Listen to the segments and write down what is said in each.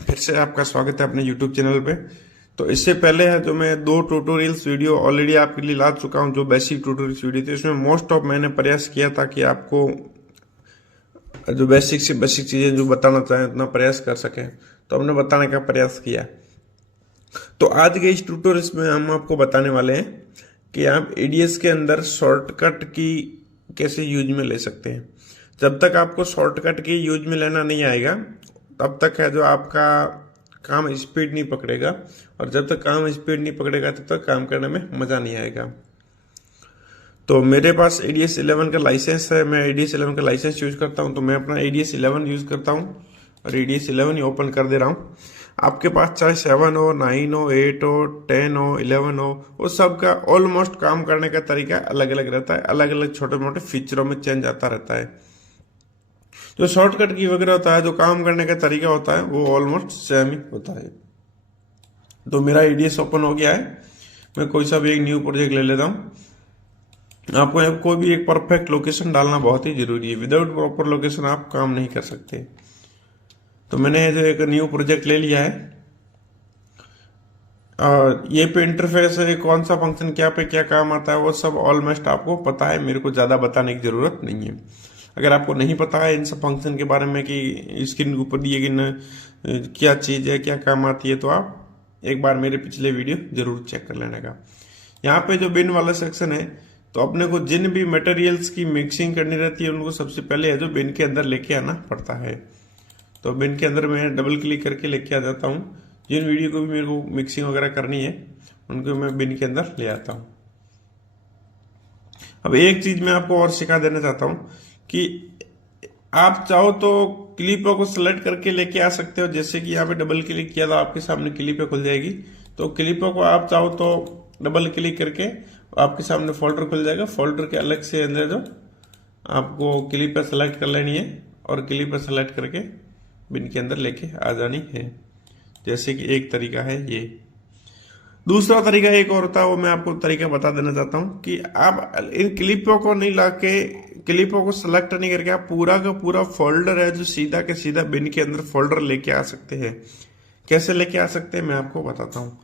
फिर से आपका स्वागत है अपने YouTube चैनल पे। तो इससे पहले है जो मैं 2 ट्यूटोरियल्स वीडियो ऑलरेडी आपके लिए ला चुका हूं, जो बेसिक ट्यूटोरियल्स वीडियो थे। इसमें मोस्ट ऑफ मैंने प्रयास किया था कि आपको जो बेसिक से बेसिक चीज़ें जो बताना चाहें उतना प्रयास कर सकें, तो हमने बताने का प्रयास किया। तो आज के इस ट्यूटोरियल्स में हम आपको बताने वाले हैं कि आप एडीएस के अंदर शॉर्टकट की कैसे यूज में ले सकते हैं। जब तक आपको शॉर्टकट की यूज में लेना नहीं आएगा तब तक है जो आपका काम स्पीड नहीं पकड़ेगा, और जब तक काम स्पीड नहीं पकड़ेगा तब तक काम करने में मज़ा नहीं आएगा। तो मेरे पास ADS 11 का लाइसेंस है, मैं ADS 11 का लाइसेंस यूज़ करता हूं, तो मैं अपना ADS 11 यूज़ करता हूं और ADS 11 ही ओपन कर दे रहा हूं। आपके पास चाहे 7 हो, 9 हो, 8 हो, 10 हो, 11 हो, वो सब का ऑलमोस्ट काम करने का तरीका अलग अलग रहता है। अलग अलग छोटे मोटे फीचरों में चेंज आता रहता है। जो शॉर्टकट की वगैरह होता है, जो काम करने का तरीका होता है, वो ऑलमोस्ट सेम ही होता है। तो मेरा ADS ओपन हो गया है। मैं कोई सा भी एक न्यू प्रोजेक्ट ले लेता हूँ। आपको कोई भी एक परफेक्ट लोकेशन डालना बहुत ही जरूरी है। विदाउट प्रॉपर लोकेशन आप काम नहीं कर सकते। तो मैंने जो एक न्यू प्रोजेक्ट ले लिया है, और ये पे इंटरफेस है, कौन सा फंक्शन क्या पे क्या काम आता है, वो सब ऑलमोस्ट आपको पता है। मेरे को ज़्यादा बताने की ज़रूरत नहीं है। अगर आपको नहीं पता है इन सब फंक्शन के बारे में कि स्क्रीन के ऊपर दिए गए क्या चीज़ है, क्या काम आती है, तो आप एक बार मेरे पिछले वीडियो जरूर चेक कर लेने का। यहाँ पे जो बिन वाला सेक्शन है, तो अपने को जिन भी मटेरियल्स की मिक्सिंग करनी रहती है उनको सबसे पहले है जो बिन के अंदर लेके आना पड़ता है। तो बिन के अंदर मैं डबल क्लिक करके लेके आ जाता हूँ। जिन वीडियो को भी मेरे को मिक्सिंग वगैरह करनी है उनको मैं बिन के अंदर ले आता हूँ। अब एक चीज मैं आपको और सिखा देना चाहता हूँ कि आप चाहो तो क्लिपों को सिलेक्ट करके लेके आ सकते हो। जैसे कि यहाँ पे डबल क्लिक किया तो आपके सामने क्लिपें खुल जाएगी। तो क्लिपों को आप चाहो तो डबल क्लिक करके आपके सामने फोल्डर खुल जाएगा। फोल्डर के अलग से अंदर जो आपको क्लिपें सेलेक्ट कर लेनी है और क्लिपें सेलेक्ट करके बिन के अंदर लेके आ जानी है। जैसे कि एक तरीका है ये। दूसरा तरीका एक और होता है, वो मैं आपको तरीका बता देना चाहता हूँ कि आप इन क्लिपों को नहीं लाके, क्लिपों को सेलेक्ट नहीं करके आप पूरा का पूरा फोल्डर है जो सीधा के सीधा बिन के अंदर फोल्डर लेके आ सकते हैं। कैसे लेके आ सकते हैं मैं आपको बताता हूँ।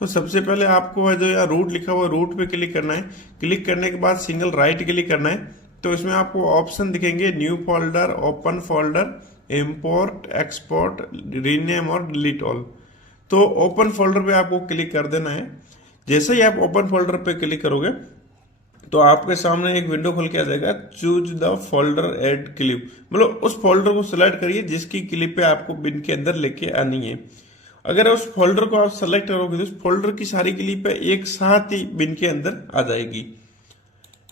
तो सबसे पहले आपको है जो यहाँ रूट लिखा हुआ, रूट पे क्लिक करना है। क्लिक करने के बाद सिंगल राइट क्लिक करना है। तो इसमें आपको ऑप्शन दिखेंगे, new folder, open folder, import, export, rename और डिलीट ऑल। तो ओपन फोल्डर पे आपको क्लिक कर देना है। जैसे ही आप ओपन फोल्डर पे क्लिक करोगे तो आपके सामने एक विंडो खुल के आ जाएगा, choose the folder add clip. मतलब उस फोल्डर को सिलेक्ट करिए जिसकी क्लिप पे आपको बिन के अंदर लेके आनी है। अगर उस फोल्डर को आप सेलेक्ट करोगे तो उस फोल्डर की सारी क्लिप एक साथ ही बिन के अंदर आ जाएगी।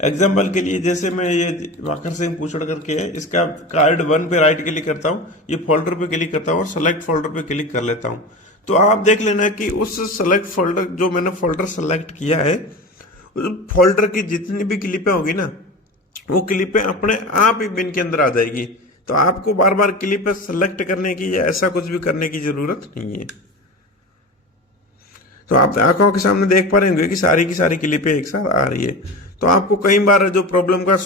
एग्जाम्पल के लिए जैसे मैं ये वाकर सिंह पूछड़ करके है, इसका कार्ड 1 पे राइट क्लिक करता हूँ, ये फोल्डर पे क्लिक करता हूँ और सेलेक्ट फोल्डर पे क्लिक कर लेता हूँ। तो आप देख लेना कि उस सेलेक्ट फोल्डर, जो मैंने फोल्डर सेलेक्ट किया है, उस फोल्डर की जितनी भी क्लिपें होगी ना, वो क्लिपें अपने आप ही बिन के अंदर आ जाएगी। तो आपको बार बार क्लिपें सेलेक्ट करने की या ऐसा कुछ भी करने की जरूरत नहीं है। तो आप आंखों के सामने देख पा रहे होंगे कि सारी की सारी क्लिपें एक साथ आ रही है। तो आपको कई बार जो प्रॉब्लम का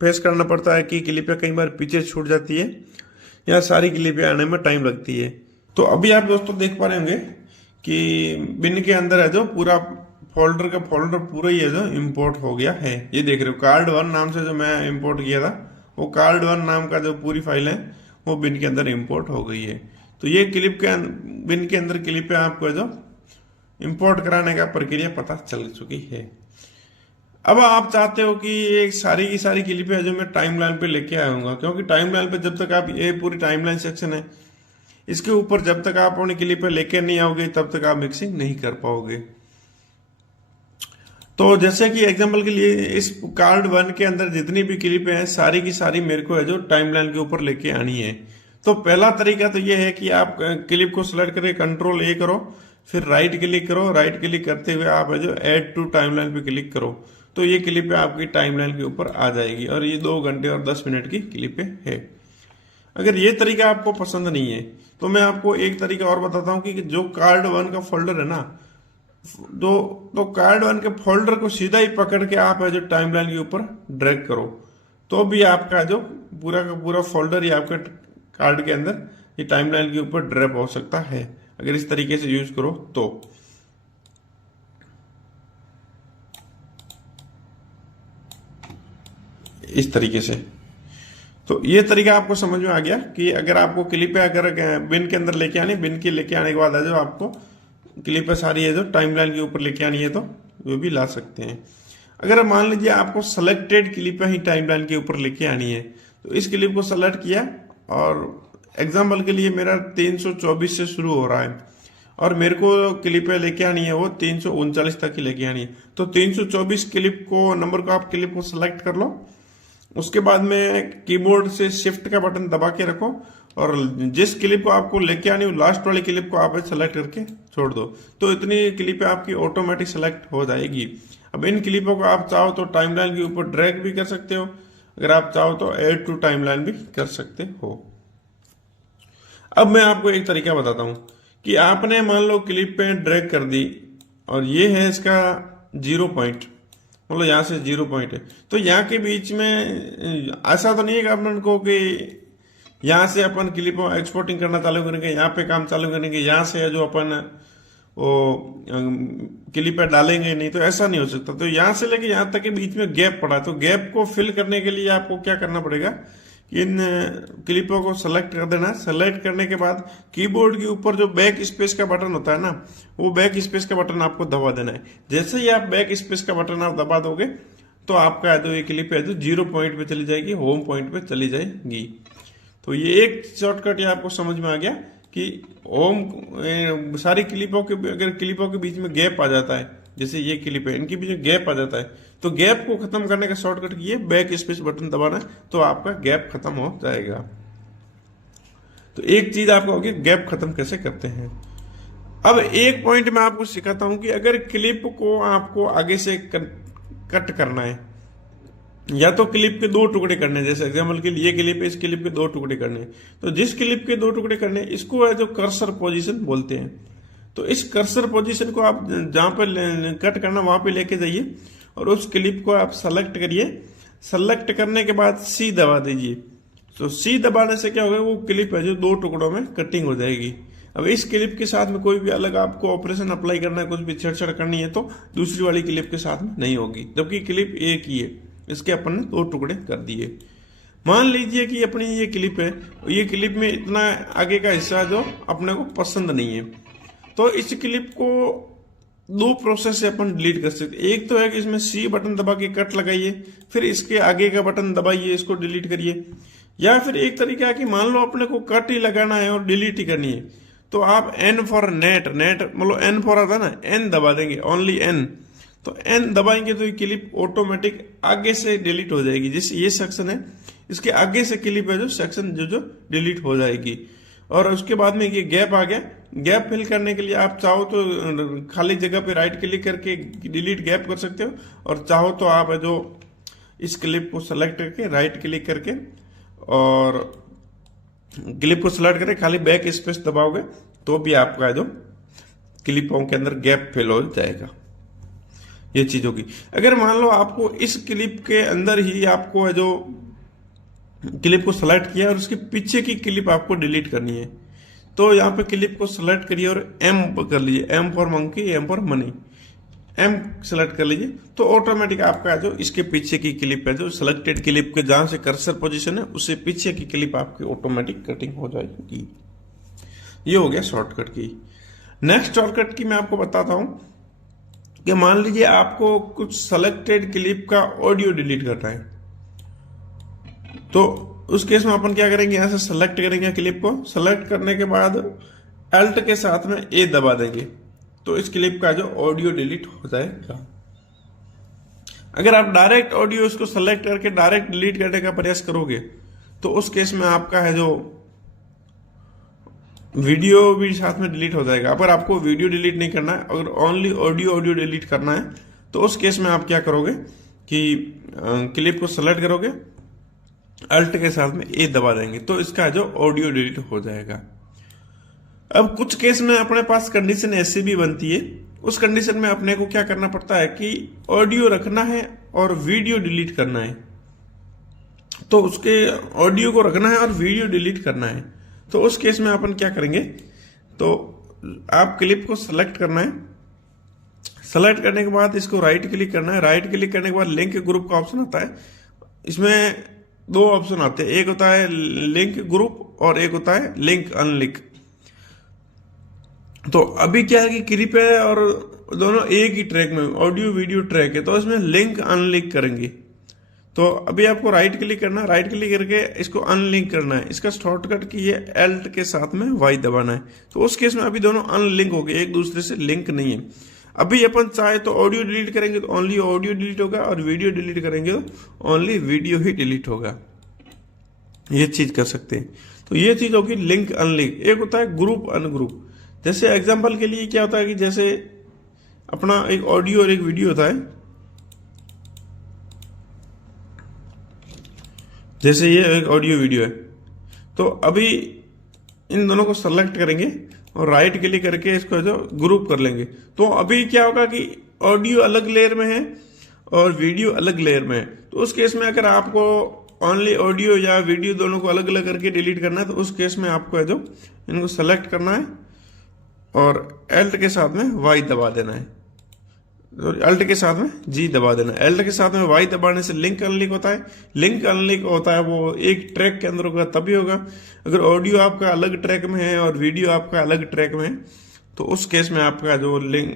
फेस करना पड़ता है कि क्लिपें कई बार पीछे छूट जाती है या सारी क्लिपें आने में टाइम लगती है। तो अभी आप दोस्तों देख पा रहे होंगे कि बिन के अंदर है जो पूरा फोल्डर का फोल्डर पूरा ही है जो इंपोर्ट हो गया है। ये देख रहे हो, कार्ड 1 नाम से जो मैं इंपोर्ट किया था, वो कार्ड 1 नाम का जो पूरी फाइल है वो बिन के अंदर इंपोर्ट हो गई है। तो ये क्लिप के बिन के अंदर क्लिपें आपको जो इंपोर्ट कराने का प्रक्रिया पता चल चुकी है। अब आप चाहते हो कि ये सारी की सारी क्लिपें जो मैं टाइमलाइन पे लेके आऊंगा, क्योंकि टाइमलाइन पे जब तक आप, ये पूरी टाइमलाइन सेक्शन है, इसके ऊपर जब तक आप अपनी क्लिपें लेके नहीं आओगे तब तक आप मिक्सिंग नहीं कर पाओगे। तो जैसे कि एग्जांपल के लिए इस कार्ड 1 के अंदर जितनी भी क्लिपें हैं सारी की सारी मेरे को है जो टाइमलाइन के ऊपर लेके आनी है। तो पहला तरीका तो ये है कि आप क्लिप को सिलेक्ट करके कंट्रोल A करो, फिर राइट क्लिक करो। राइट क्लिक करते हुए आप है जो ऐड टू टाइमलाइन पे क्लिक करो, तो ये क्लिपें आपकी टाइमलाइन के ऊपर आ जाएगी। और ये 2 घंटे और 10 मिनट की क्लिपें है। अगर ये तरीका आपको पसंद नहीं है तो मैं आपको एक तरीका और बताता हूँ कि जो कार्ड 1 का फोल्डर है ना, तो कार्ड 1 के फोल्डर को सीधा ही पकड़ के आप है जो टाइमलाइन के ऊपर ड्रैग करो, तो भी आपका जो पूरा का पूरा फोल्डर ही आपके कार्ड के अंदर ये टाइमलाइन के ऊपर ड्रैप हो सकता है अगर इस तरीके से यूज करो तो। इस तरीके से तो ये तरीका आपको समझ में आ गया कि अगर आपको क्लिपें अगर बिन के अंदर लेके आनी, बिन के लेके आने के बाद जो आपको क्लिपें सारी है जो टाइमलाइन के ऊपर लेके आनी है तो वो भी ला सकते हैं। अगर मान लीजिए आपको सेलेक्टेड क्लिपें ही टाइमलाइन के ऊपर लेके आनी है तो इस क्लिप को सेलेक्ट किया और एग्जाम्पल के लिए मेरा 324 से शुरू हो रहा है और मेरे को क्लिपें लेके आनी है वो 339 तक ही लेके आनी है। तो 324 क्लिप को नंबर को आप क्लिप को सेलेक्ट कर लो, उसके बाद में कीबोर्ड से शिफ्ट का बटन दबा के रखो और जिस क्लिप को आपको लेके आनी हो लास्ट वाली क्लिप को आप सेलेक्ट करके छोड़ दो, तो इतनी क्लिपें आपकी ऑटोमेटिक सेलेक्ट हो जाएगी। अब इन क्लिपों को आप चाहो तो टाइमलाइन के ऊपर ड्रैग भी कर सकते हो, अगर आप चाहो तो ऐड टू टाइमलाइन भी कर सकते हो। अब मैं आपको एक तरीका बताता हूं कि आपने मान लो क्लिप पे ड्रैग कर दी और ये है इसका 0 पॉइंट, मतलब यहाँ से 0 पॉइंट है, तो यहाँ के बीच में ऐसा तो नहीं है कि अपन को कि यहाँ से अपन क्लिप एक्सपोर्टिंग करना चालू करेंगे, यहाँ पे काम चालू करेंगे, यहाँ से जो अपन वो क्लिप पे डालेंगे नहीं, तो ऐसा नहीं हो सकता। तो यहाँ से लेके यहाँ तक के बीच में गैप पड़ा, तो गैप को फिल करने के लिए आपको क्या करना पड़ेगा, इन क्लिपों को सेलेक्ट कर देना। सेलेक्ट करने के बाद कीबोर्ड के ऊपर जो बैक स्पेस का बटन होता है ना, वो बैक स्पेस का बटन आपको दबा देना है। जैसे ही आप बैक स्पेस का बटन आप दबा दोगे तो आपका जो ये क्लिप है जो 0 पॉइंट पे चली जाएगी, होम पॉइंट पे चली जाएगी। तो ये एक शॉर्टकट ये आपको समझ में आ गया कि होम सारी क्लिपों के अगर क्लिपों के बीच में गैप आ जाता है, जैसे ये क्लिप है इनके बीच में गैप आ जाता है, तो गैप को खत्म करने का शॉर्टकट ये बैक स्पेस बटन दबाना, तो आपका गैप खत्म हो जाएगा। तो एक चीज आपको होगी गैप खत्म कैसे करते हैं। अब एक पॉइंट मैं आपको सिखाता हूं कि अगर क्लिप को आपको आगे से कट करना है या तो क्लिप के 2 टुकड़े करने हैं, जैसे एग्जाम्पल के लिए ये क्लिप है, इस क्लिप के 2 टुकड़े करने हैं, तो जिस क्लिप के 2 टुकड़े करने हैं इसको है जो कर्सर पोजीशन बोलते हैं। तो इस कर्सर पोजीशन को आप जहां पर कट करना वहां पे लेके जाइए और उस क्लिप को आप सेलेक्ट करिए। सेलेक्ट करने के बाद सी दबा दीजिए। तो सी दबाने से क्या होगा, वो क्लिप है जो 2 टुकड़ों में कटिंग हो जाएगी। अब इस क्लिप के साथ में कोई भी अलग आपको ऑपरेशन अप्लाई करना है, कुछ भी छेड़छाड़ करनी है तो दूसरी वाली क्लिप के साथ में नहीं होगी, जबकि क्लिप एक ही है, इसके अपन ने 2 टुकड़े कर दिए। मान लीजिए कि अपनी ये क्लिप है, ये क्लिप में इतना आगे का हिस्सा जो अपने को पसंद नहीं है, तो इस क्लिप को 2 प्रोसेस से अपन डिलीट कर सकते। एक तो है कि इसमें सी बटन दबा के कट लगाइए, फिर इसके आगे का बटन दबाइए, इसको डिलीट करिए। या फिर एक तरीका है कि मान लो अपने को कट ही लगाना है और डिलीट ही करनी है, तो आप एन फॉर नेट मतलब एन फॉर आता ना, एन दबा देंगे, ओनली एन। तो एन दबाएंगे तो ये क्लिप ऑटोमेटिक आगे से डिलीट हो जाएगी। जैसे ये सेक्शन है, इसके आगे से क्लिप है जो सेक्शन जो डिलीट हो जाएगी। और उसके बाद में ये गैप आ गया, गैप फिल करने के लिए आप चाहो तो खाली जगह पे राइट क्लिक करके डिलीट गैप कर सकते हो, और चाहो तो आप जो इस क्लिप को सेलेक्ट करके राइट क्लिक करके और क्लिप को सेलेक्ट करके खाली बैक स्पेस दबाओगे तो भी आपका जो क्लिपों के अंदर गैप फिल हो जाएगा। ये चीज होगी। अगर मान लो आपको इस क्लिप के अंदर ही आपको जो क्लिप को सेलेक्ट किया और उसके पीछे की क्लिप आपको डिलीट करनी है, तो यहाँ पे क्लिप को सेलेक्ट करिए और एम कर लीजिए, M for monkey, M for money, M select कर लीजिए। तो ऑटोमेटिक आपका जो इसके पीछे की क्लिप है, जो सेलेक्टेड क्लिप के जहां से कर्सर पोजीशन है उससे पीछे की क्लिप आपकी ऑटोमेटिक कटिंग हो जाएगी। ये हो गया शॉर्टकट की। नेक्स्ट शॉर्टकट की मैं आपको बताता हूं कि मान लीजिए आपको कुछ सेलेक्टेड क्लिप का ऑडियो डिलीट करना है, तो उस केस में अपन क्या करेंगे, यहां से सेलेक्ट करेंगे क्लिप को। सेलेक्ट करने के बाद अल्ट के साथ में ए दबा देंगे, तो इस क्लिप का जो ऑडियो डिलीट हो जाएगा। अगर आप डायरेक्ट ऑडियो इसको सेलेक्ट करके डायरेक्ट डिलीट करने का प्रयास करोगे तो उस केस में आपका है जो वीडियो भी साथ में डिलीट हो जाएगा। अगर आपको वीडियो डिलीट नहीं करना है, अगर ओनली ऑडियो डिलीट करना है, तो उस केस में आप क्या करोगे कि क्लिप को सेलेक्ट करोगे, अल्ट के साथ में ए दबा देंगे, तो इसका जो ऑडियो डिलीट हो जाएगा। अब कुछ केस में अपने पास कंडीशन ऐसी भी बनती है, उस कंडीशन में अपने को क्या करना पड़ता है कि ऑडियो रखना है और वीडियो डिलीट करना है। तो उसके ऑडियो को रखना है और वीडियो डिलीट करना है, तो उस केस में अपन क्या करेंगे, तो आप क्लिप को सेलेक्ट करना है। सेलेक्ट करने के बाद इसको राइट क्लिक करना है। राइट क्लिक करने के बाद लिंक ग्रुप का ऑप्शन आता है। इसमें दो ऑप्शन आते हैं, एक होता है लिंक ग्रुप और एक होता है लिंक अनलिंक। तो अभी क्या है कि क्लिप है और दोनों एक ही ट्रैक में ऑडियो वीडियो ट्रैक है, तो इसमें लिंक अनलिंक करेंगे। तो अभी आपको राइट क्लिक करना है, राइट क्लिक करके इसको अनलिंक करना है। इसका शॉर्टकट की है एल्ट के साथ में वाई दबाना है। तो उस केस में अभी दोनों अनलिंक हो गए, एक दूसरे से लिंक नहीं है। अभी अपन चाहे तो ऑडियो डिलीट करेंगे तो ओनली ऑडियो डिलीट होगा, और वीडियो डिलीट करेंगे तो ओनली वीडियो ही डिलीट होगा। ये चीज कर सकते हैं। तो ये चीज होगी लिंक अनलिंक। एक होता है ग्रुप अनग्रुप। जैसे एग्जांपल के लिए क्या होता है कि जैसे अपना एक ऑडियो और एक वीडियो होता है, जैसे ये एक ऑडियो वीडियो है। तो अभी इन दोनों को सेलेक्ट करेंगे और राइट क्लिक करके इसको जो ग्रुप कर लेंगे। तो अभी क्या होगा कि ऑडियो अलग लेयर में है और वीडियो अलग लेयर में है। तो उस केस में अगर आपको ओनली ऑडियो या वीडियो दोनों को अलग अलग करके डिलीट करना है, तो उस केस में आपको है जो इनको सेलेक्ट करना है और एल्ट के साथ में वाई दबा देना है, अल्ट के साथ में जी दबा देना है। एल्ट के साथ में वाई दबाने से लिंक अनलिंक होता है। लिंक अनलिंक होता है वो एक ट्रैक के अंदर होगा तभी होगा। अगर ऑडियो आपका अलग ट्रैक में है और वीडियो आपका अलग ट्रैक में है, तो उस केस में आपका जो लिंक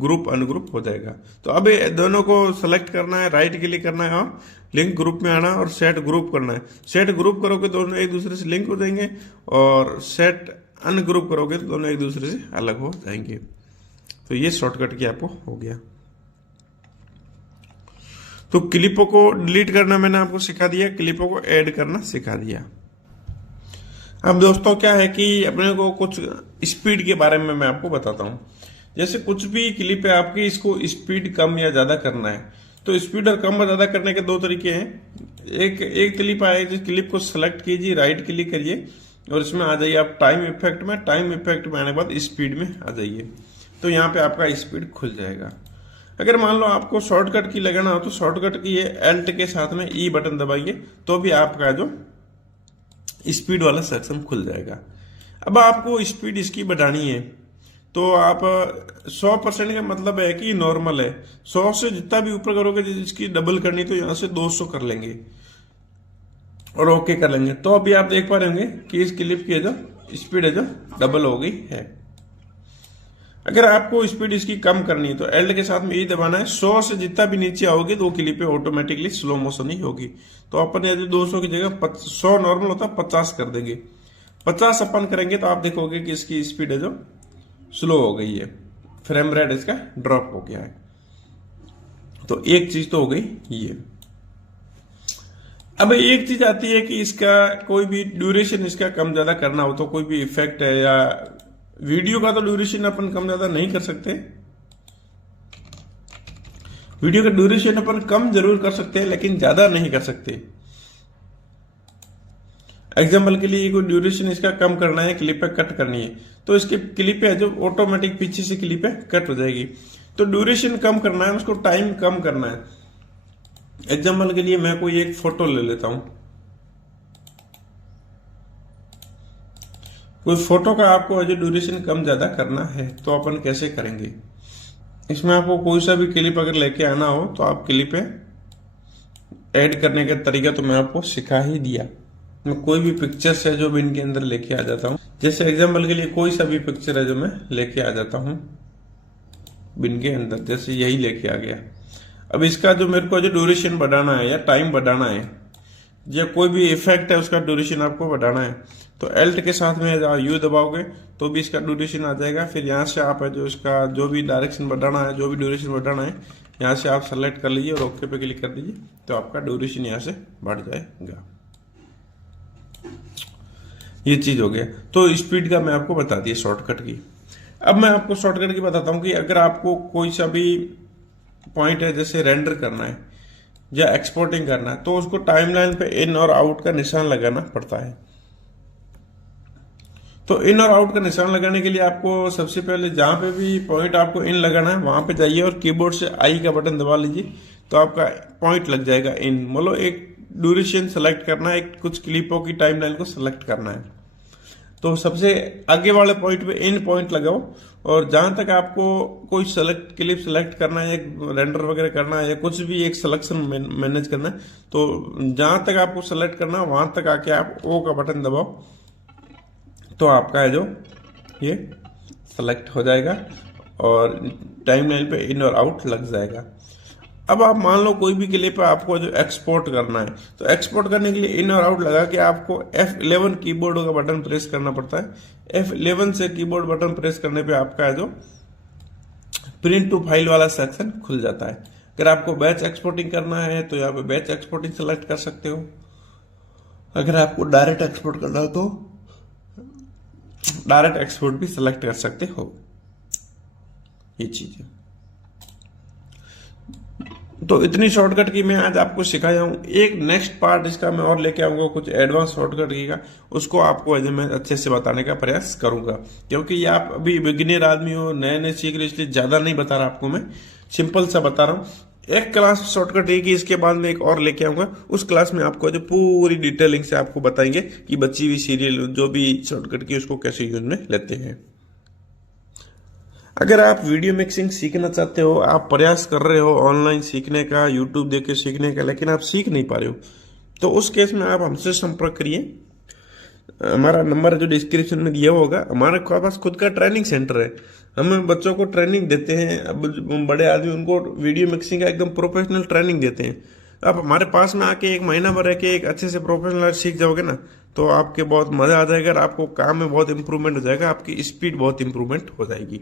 ग्रुप अनग्रुप हो जाएगा। तो अब दोनों को सेलेक्ट करना है, राइट क्लिक करना है और लिंक ग्रुप में आना और सेट ग्रुप करना है। सेट ग्रुप करोगे तो दोनों एक दूसरे से लिंक हो जाएंगे, और सेट अनग्रुप करोगे तो दोनों एक दूसरे से अलग हो जाएंगे। तो ये शॉर्टकट की आपको हो गया। तो क्लिपों को डिलीट करना मैंने आपको सिखा दिया, क्लिपों को ऐड करना सिखा दिया। अब दोस्तों क्या है कि अपने को कुछ स्पीड के बारे में मैं आपको बताता हूं। जैसे कुछ भी क्लिप है आपकी, इसको स्पीड कम या ज्यादा करना है। तो स्पीड और कम और ज्यादा करने के दो तरीके हैं। एक क्लिप आए, जिस क्लिप को सेलेक्ट कीजिए, राइट क्लिक करिए और इसमें आ जाइए आप टाइम इफेक्ट में। टाइम इफेक्ट में आने के बाद स्पीड में आ जाइए, तो यहाँ पे आपका स्पीड खुल जाएगा। अगर मान लो आपको शॉर्टकट की लगाना हो तो शॉर्टकट की ये एल्ट के साथ में ई बटन दबाइए, तो भी आपका जो स्पीड वाला सेक्शन खुल जाएगा। अब आपको स्पीड इसकी बढ़ानी है, तो आप 100% का मतलब है कि नॉर्मल है। 100 से जितना भी ऊपर करोगे, जिसकी डबल करनी तो यहाँ से 200 कर लेंगे और ओके कर लेंगे। तो अभी आप देख पा रहे होंगे कि इस क्लिप की जो स्पीड है जो डबल हो गई है। अगर आपको स्पीड इसकी कम करनी है तो एल्ट के साथ में ई दबाना है। 100 से जितना भी नीचे आओगे तो वो क्लिप ऑटोमेटिकली स्लो मोशन ही होगी। तो अपन यदि 200 की जगह 100 नॉर्मल होता है 50 कर देंगे। 50 अपन करेंगे तो आप देखोगे कि इसकी स्पीड है जो स्लो हो गई है, फ्रेम रेट इसका ड्रॉप हो गया है। तो एक चीज तो हो गई ये। अब एक चीज आती है कि इसका कोई भी ड्यूरेशन इसका कम ज्यादा करना हो, तो कोई भी इफेक्ट है या वीडियो का तो ड्यूरेशन अपन कम ज्यादा नहीं कर सकते। वीडियो का ड्यूरेशन अपन कम जरूर कर सकते हैं, लेकिन ज्यादा नहीं कर सकते। एग्जाम्पल के लिए कोई ड्यूरेशन इसका कम करना है, क्लिप कट करनी है, तो इसके क्लिप है जो ऑटोमेटिक पीछे से क्लिप कट हो जाएगी। तो ड्यूरेशन कम करना है, उसको टाइम कम करना है। एग्जाम्पल के लिए मैं कोई एक फोटो ले लेता हूं। कोई फोटो का आपको जो ड्यूरेशन कम ज्यादा करना है, तो अपन कैसे करेंगे। इसमें आपको कोई सा भी क्लिप अगर लेके आना हो तो आप क्लिप ऐड करने का तरीका तो मैं आपको सिखा ही दिया। मैं कोई भी पिक्चर्स है जो भी इनके अंदर लेके आ जाता हूँ। जैसे एग्जाम्पल के लिए कोई सा भी पिक्चर है जो मैं लेके आ जाता हूँ बिन के अंदर, जैसे यही लेके आ गया। अब इसका जो मेरे को जो ड्यूरेशन बढ़ाना है या टाइम बढ़ाना है या कोई भी इफेक्ट है उसका ड्यूरेशन आपको बढ़ाना है, तो एल्ट के साथ में यू दबाओगे तो भी इसका ड्यूरेशन आ जाएगा। फिर यहाँ से आप है जो इसका जो भी डायरेक्शन बढ़ाना है, जो भी ड्यूरेशन बढ़ाना है, यहाँ से आप सेलेक्ट कर लीजिए और ओके पे क्लिक कर दीजिए, तो आपका ड्यूरेशन यहाँ से बढ़ जाएगा। ये चीज हो गया। तो स्पीड का मैं आपको बता दिया शॉर्टकट की। अब मैं आपको शॉर्टकट की बताता हूँ कि अगर आपको कोई सा भी पॉइंट है जैसे रेंडर करना है या एक्सपोर्टिंग करना है, तो उसको टाइमलाइन पे इन और आउट का निशान लगाना पड़ता है। तो इन और आउट का निशान लगाने के लिए आपको सबसे पहले जहां पे भी पॉइंट आपको इन लगाना है वहां पे जाइए और कीबोर्ड से आई का बटन दबा लीजिए, तो आपका पॉइंट लग जाएगा इन। मतलब एक ड्यूरेशन सेलेक्ट करना है, एक कुछ क्लिपों की टाइमलाइन को सेलेक्ट करना है। तो सबसे आगे वाले पॉइंट पे इन पॉइंट लगाओ, और जहां तक आपको कोई क्लिप सेलेक्ट करना है, रेंडर वगैरह करना है, या कुछ भी एक सिलेक्शन मैनेज करना है, तो जहां तक आपको सेलेक्ट करना है वहां तक आके आप ओ का बटन दबाओ, तो आपका है जो ये सेलेक्ट हो जाएगा और टाइमलाइन पे इन और आउट लग जाएगा। अब आप मान लो कोई भी क्लिप है आपको जो एक्सपोर्ट करना है, तो एक्सपोर्ट करने के लिए इन और आउट लगा के आपको F11 कीबोर्ड का बटन प्रेस करना पड़ता है। F11 से कीबोर्ड बटन प्रेस करने पे आपका है जो प्रिंट टू फाइल वाला सेक्शन खुल जाता है। अगर आपको बैच एक्सपोर्टिंग करना है तो यहाँ पे बैच एक्सपोर्टिंग सेलेक्ट कर सकते हो। अगर आपको डायरेक्ट एक्सपोर्ट करना हो तो डायरेक्ट एक्सपोर्ट भी सेलेक्ट कर सकते हो। ये चीज है। तो इतनी शॉर्टकट की मैं आज आपको सिखाया हूँ। एक नेक्स्ट पार्ट इसका मैं और लेके आऊंगा कुछ एडवांस शॉर्टकट की का, उसको आपको मैं अच्छे से बताने का प्रयास करूंगा, क्योंकि ये आप अभी बिगिनर आदमी हो, नए नए सीख रहे, इसलिए ज्यादा नहीं बता रहा आपको, मैं सिंपल सा बता रहा हूँ। एक क्लास शॉर्टकट है कि इसके बाद में एक और लेके आऊंगा, उस क्लास में आपको जो पूरी डिटेलिंग से आपको बताएंगे कि बची हुई सीरियल जो भी शॉर्टकट की उसको कैसे यूज में लेते हैं। अगर आप वीडियो मिक्सिंग सीखना चाहते हो, आप प्रयास कर रहे हो ऑनलाइन सीखने का, यूट्यूब देख के सीखने का, लेकिन आप सीख नहीं पा रहे हो, तो उस केस में आप हमसे संपर्क करिए। हमारा नंबर जो डिस्क्रिप्शन में दिया होगा। हमारे पास खुद का ट्रेनिंग सेंटर है, हम बच्चों को ट्रेनिंग देते हैं। अब बड़े आदमी उनको वीडियो मिक्सिंग का एकदम प्रोफेशनल ट्रेनिंग देते हैं। आप हमारे पास में आके एक महीना भर रह के एक अच्छे से प्रोफेशनल सीख जाओगे ना, तो आपके बहुत मजा आ जाएगा, आपको काम में बहुत इंप्रूवमेंट हो जाएगा, आपकी स्पीड बहुत इंप्रूवमेंट हो जाएगी।